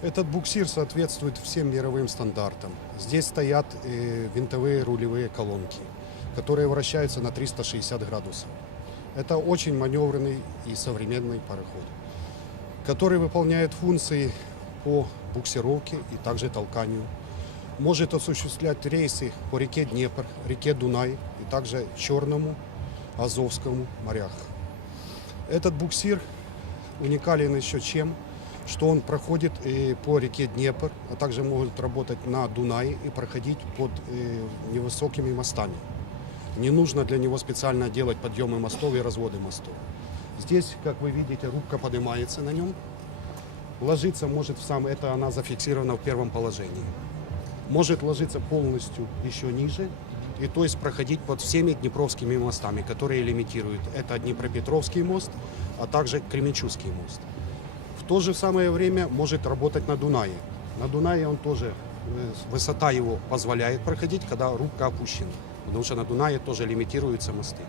Этот буксир соответствует всем мировым стандартам. Здесь стоят э, винтовые рулевые колонки, которые вращаются на 360 градусов. Это очень маневренный и современный пароход, который выполняет функции по буксировке и также толканию. Может осуществлять рейсы по реке Днепр, реке Дунай и также Черному, Азовскому морях. Этот буксир уникален еще чем, что он проходит э, по реке Днепр, а также может работать на Дунае и проходить под э, невысокими мостами. Не нужно для него специально делать подъемы мостов и разводы мостов. Здесь, как вы видите, рубка поднимается на нем. Ложиться может в сам, это она зафиксирована в первом положении. Может ложиться полностью еще ниже, и то есть проходить под всеми днепровскими мостами, которые лимитируют. Это Днепропетровский мост, а также Кременчугский мост. То же самое время может работать на Дунае. На Дунае он тоже, э, высота его позволяет проходить, когда рубка опущена. Потому что на Дунае тоже лимитируются мосты.